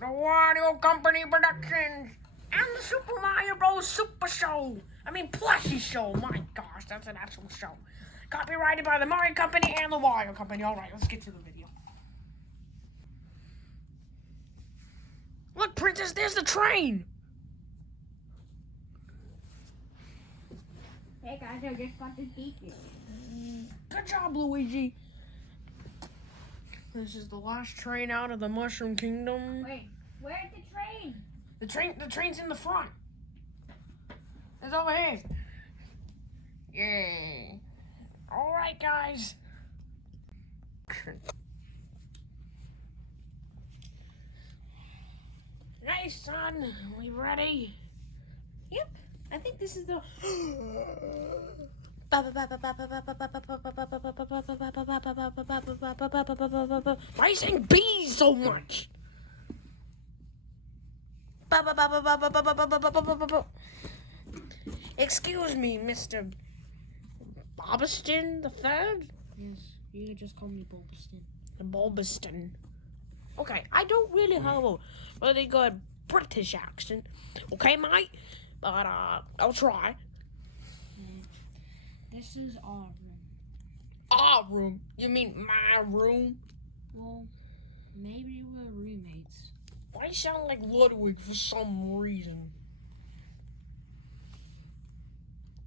The Wario Company Productions and the Super Mario Bros. Super Show. Plushie Show. My gosh, that's an actual show. Copyrighted by the Mario Company and the Wario Company. Alright, let's get to the video. Look, Princess, there's the train. Hey guys, I just got this teacher. Good job, Luigi. This is the last train out of the Mushroom Kingdom. Wait, where's the train? The train's in the front. It's over here. Yay. Alright, guys. Hey, son. We ready? Yep, I think this is the... Why are you saying bees so much? Excuse me, Mr. Bobaston the Third? Yes, you can just call me Bulbaston. Bulbaston. Okay, I don't really have a really good British accent. Okay, mate? But, I'll try. This is our room. Our room? You mean my room? Well, maybe we're roommates. Why do you sound like Ludwig for some reason?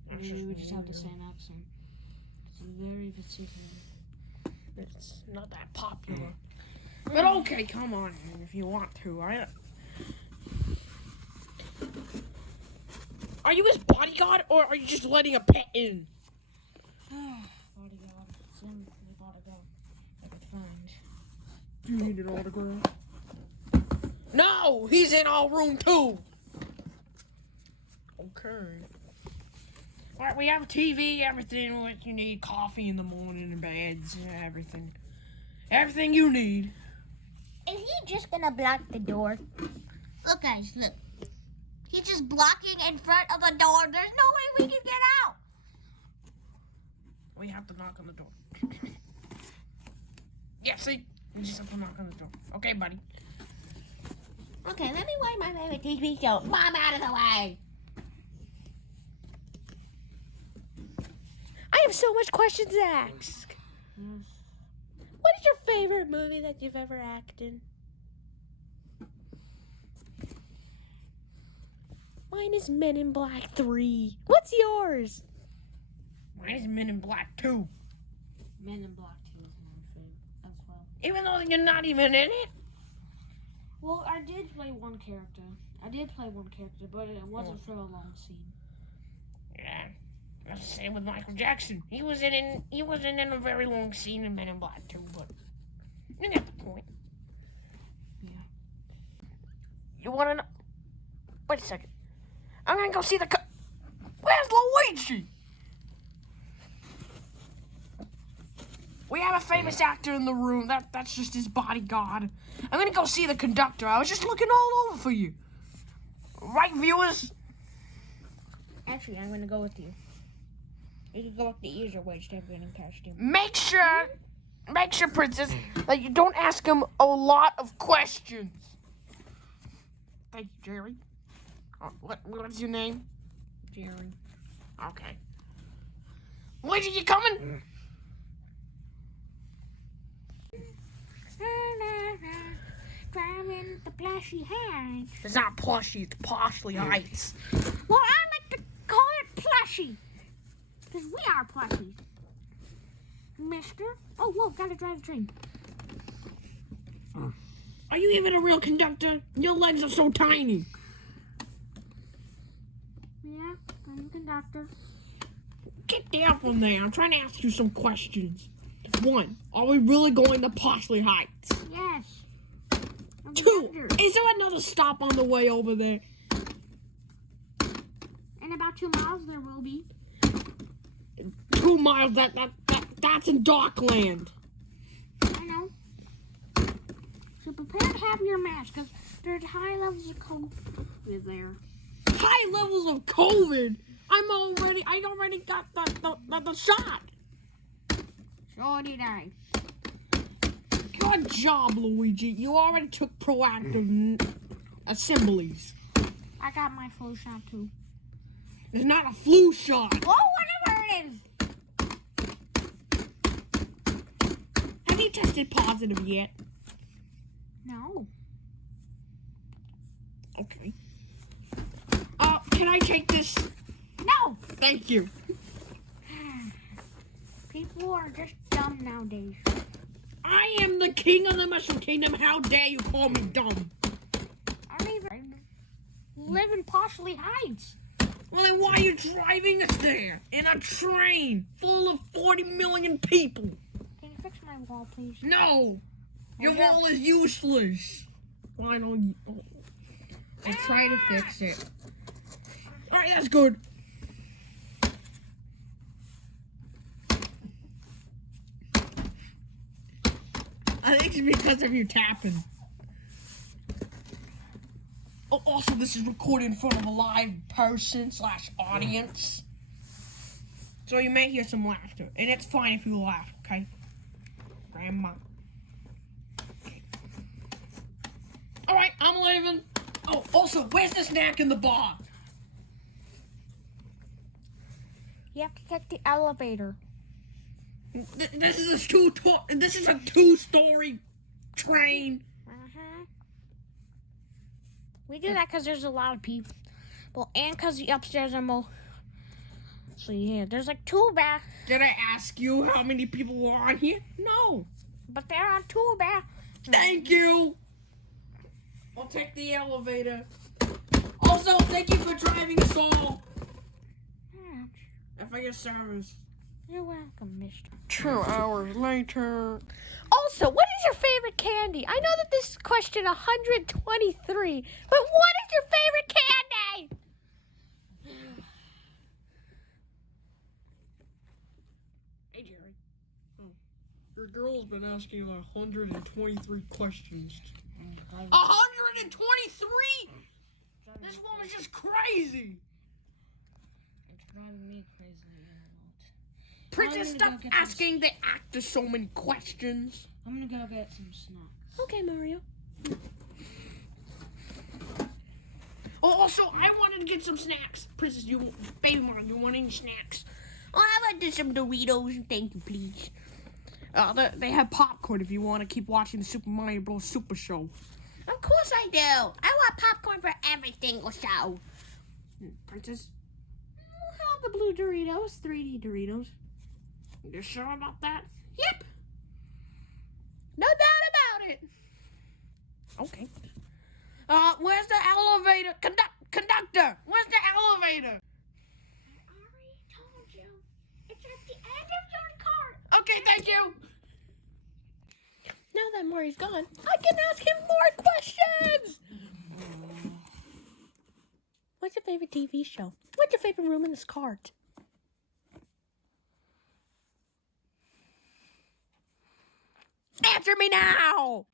Maybe we just have the same accent. It's very particular. It's not that popular. But okay, come on if you want to. Are you his bodyguard or are you just letting a pet in? Bodyguard. It's him, the bodyguard. I could find. Do you need an autograph? No! He's in our room too! Okay. Alright, we have TV, everything what you need, coffee in the morning, and beds, everything. Everything you need. Is he just gonna block the door? Look guys, look. He's just blocking in front of the door. There's no way we can get out. We have to knock on the door. Yeah, see? We just have to knock on the door. Okay, buddy. Okay, let me watch my favorite TV show. Mom, out of the way. I have so much questions to ask. What is your favorite movie that you've ever acted in? Mine is Men in Black 3. What's yours? Mine is Men in Black 2. Men in Black 2 is my favorite as well. Even though you're not even in it? Well, I did play one character. But it wasn't for a long scene. Yeah. That's the same with Michael Jackson. He wasn't in a very long scene in Men in Black 2, but you get the point. Yeah. You wanna know? Wait a second. I'm gonna go see the Where's Luigi? We have a famous actor in the room. That's just his bodyguard. I'm gonna go see the conductor. I was just looking all over for you. Right, viewers? Actually, I'm gonna go with you. You can go up the easier way to everyone in costume. Make sure, Princess, that you don't ask him a lot of questions. Thank you, Jerry. What's your name? Jerry. Okay. Luigi, you coming? Driving the Plushy Heights. It's not Plushy, it's Poshly Heights. Well, I like to call it Plushy. Because we are Plushies. Mister? Oh, whoa, gotta drive the train. Are you even a real conductor? Your legs are so tiny. Yeah, I'm a conductor. Get down from there. I'm trying to ask you some questions. 1, are we really going to Poshly Heights? Yes. 2, is there another stop on the way over there? In about 2 miles, there will be. 2 miles, that's in Darkland. I know. So prepare to have your mask, because there's high levels of COVID there. High levels of COVID? I already got the shot. So did I. Good job, Luigi. You already took proactive assemblies. I got my flu shot too. It's not a flu shot. Oh, whatever it is. Have you tested positive yet? No. Okay. Can I take this? No. Thank you. People are just dumb nowadays. I am the king of the Mushroom Kingdom. How dare you call me dumb? I don't even live in Poshley Heights. Well, then why are you driving us there in a train full of 40 million people? Can you fix my wall, please? No! Your wall is useless. Why don't you? Oh. I try to fix it. Alright, that's good. I think it's because of you tapping. Oh, also, this is recorded in front of a live person / audience. So you may hear some laughter. And it's fine if you laugh, okay? Grandma. Okay. Alright, I'm leaving. Oh, also, where's the snack in the bar? You have to take the elevator. This is a two-story train. We do that because there's a lot of people. And because the upstairs are more... So yeah, there's like 2 baths. Did I ask you how many people were on here? No. But there are 2 baths. Thank you. I'll take the elevator. Also, thank you for driving us all. And for your service. You're welcome, mister. 2 hours later. Also, what is your favorite candy? I know that this is question 123, but what is your favorite candy? Hey, Jerry. Oh, your girl's been asking you 123 questions. 123? This woman's just crazy. It's driving me crazy. Princess, stop asking the actor so many questions. I'm gonna go get some snacks. Okay, Mario. Oh, also, I wanted to get some snacks. Princess, baby Mario, you want any snacks? Oh, I want to some Doritos. Thank you, please. They have popcorn if you want to keep watching the Super Mario Bros. Super Show. Of course I do. I want popcorn for every single show. Princess? We'll have the blue Doritos, 3D Doritos. You sure about that? Yep. No doubt about it. Okay. Where's the elevator? Conductor, where's the elevator? I already told you. It's at the end of your cart. Okay, thank you. Now that Mario's gone, I can ask him more questions. What's your favorite TV show? What's your favorite room in this cart? Answer me now!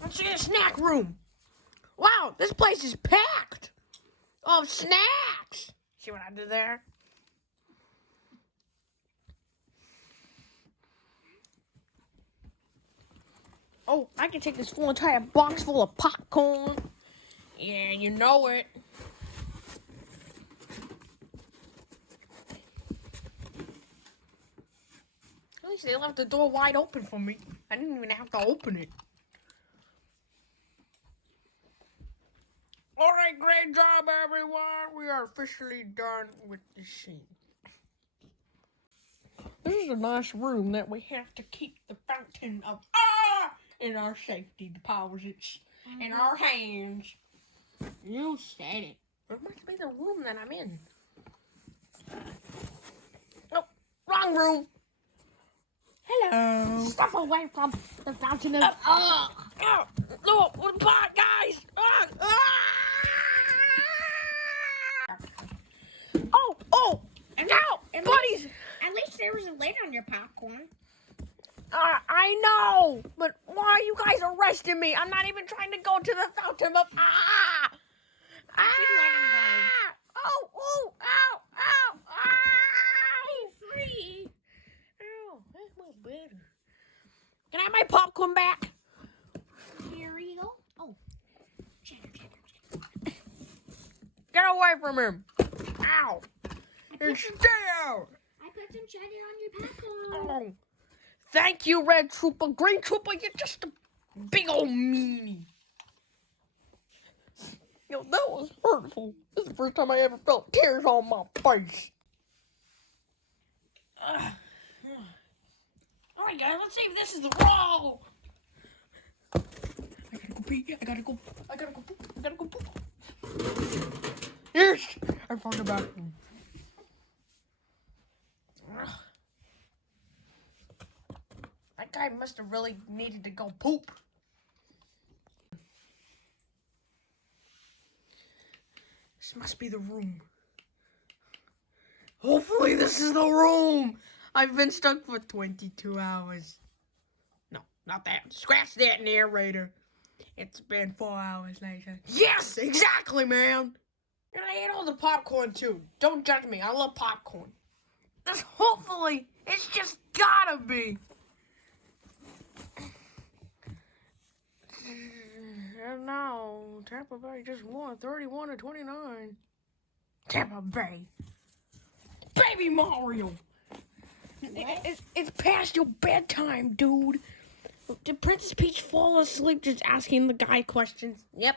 Let's see a snack room. Wow, this place is packed of snacks. See what I did there? Oh, I can take this full entire box full of popcorn. Yeah, you know it. At least they left the door wide open for me. I didn't even have to open it. Alright, great job everyone. We are officially done with the scene. This is a nice room that we have to keep the fountain of in our safety deposits in our hands. You said it. It must be the room that I'm in. Oh, wrong room. Hello. Step away from the fountain of... No, guys. Oh, now, buddies. At least there was a lid on your popcorn. I know, but why are you guys arresting me? I'm not even trying to go to the fountain of Ow! Free. Ow, that's much better. Can I have my popcorn back? Here we go. Oh. Cheddar. Get away from him. Ow. And stay out. I put some cheddar on your popcorn. Oh. Thank you, Red Trooper. Green Trooper, you're just a big old meanie. Yo, that was hurtful. This is the first time I ever felt tears on my face. Alright, guys, let's see if this is the raw. I gotta go pee. I gotta go poop. Yes! I found the bathroom. That guy must have really needed to go poop. This must be the room. Hopefully this is the room. I've been stuck for 22 hours. No, not that. Scratch that narrator. It's been 4 hours later. Yes, exactly, man. And I ate all the popcorn too. Don't judge me. I love popcorn. This hopefully, it's just gotta be. And now, Tampa Bay just won 31-29. Tampa Bay. Baby Mario. It's past your bedtime, dude. Did Princess Peach fall asleep just asking the guy questions? Yep.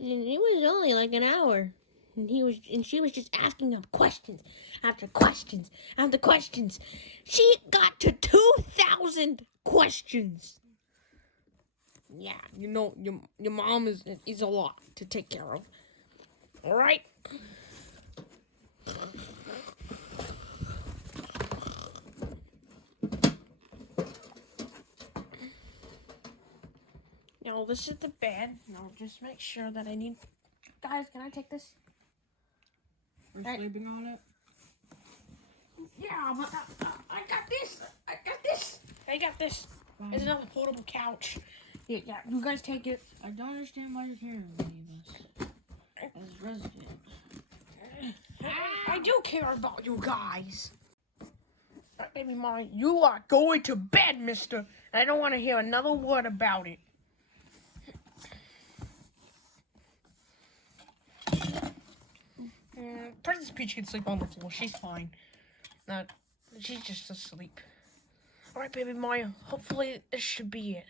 And it was only like an hour. And she was just asking him questions after questions after questions. She got to 2,000 questions. Yeah, you know, your mom is a lot to take care of. All right? Now, this is the bed. Now, just make sure that I need... Guys, can I take this? Are you sleeping on it? Yeah, but I got this. I got this. It's another portable couch. Yeah, you guys take it. I don't understand why you're carrying any of this. As resident. I do care about you guys. Baby mine, you are going to bed, mister. And I don't want to hear another word about it. Princess Peach can sleep on the floor. She's fine. No, she's just asleep. Alright, baby Maya. Hopefully this should be it.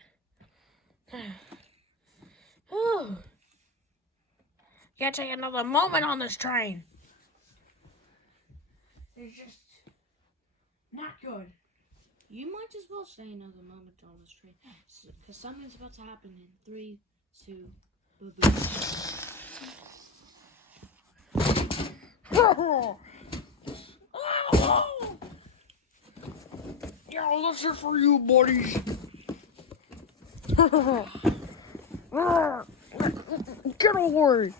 Whew. Can't take another moment on this train. It's just not good. You might as well stay another moment on this train. Because something's about to happen in 3, 2, boom. Yo, this is for you, buddies. Get away.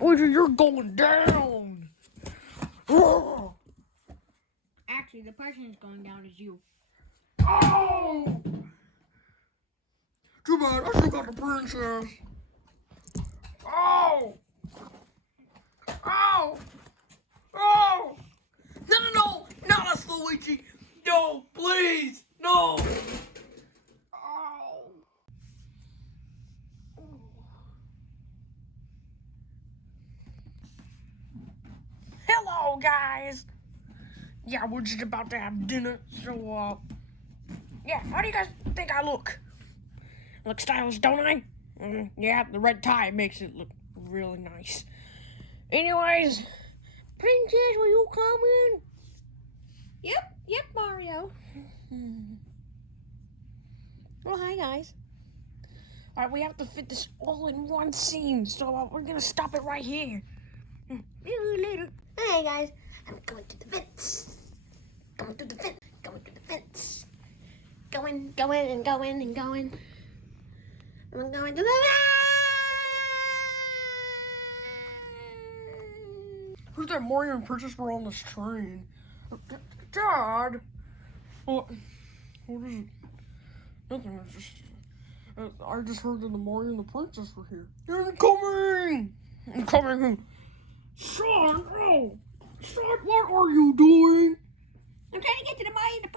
You're going down. Actually, the person who's going down is you. Oh! Too bad, I still got the princess. Oh! Oh! Oh! No, not us, Luigi! No, please! No! Oh! Hello, guys! Yeah, we're just about to have dinner, so, yeah, how do you guys think I look? Look stylish, don't I? Yeah, the red tie makes it look really nice. Anyways, Princess, will you come in? Yep, Mario. Well, hi, guys. Alright, we have to fit this all in one scene, so we're gonna stop it right here. See you later. Hi guys, I'm going to the fence. Going to the fence. Going to the fence. Going and going and going. I'm going to the fence. Who's that Mario and Princess were on this train? Dad! What is it? Nothing, it's just... I just heard that the Mario and the Princess were here. Incoming! Incoming! Son, oh! Son, what are you doing? I'm trying to get to the Mario and the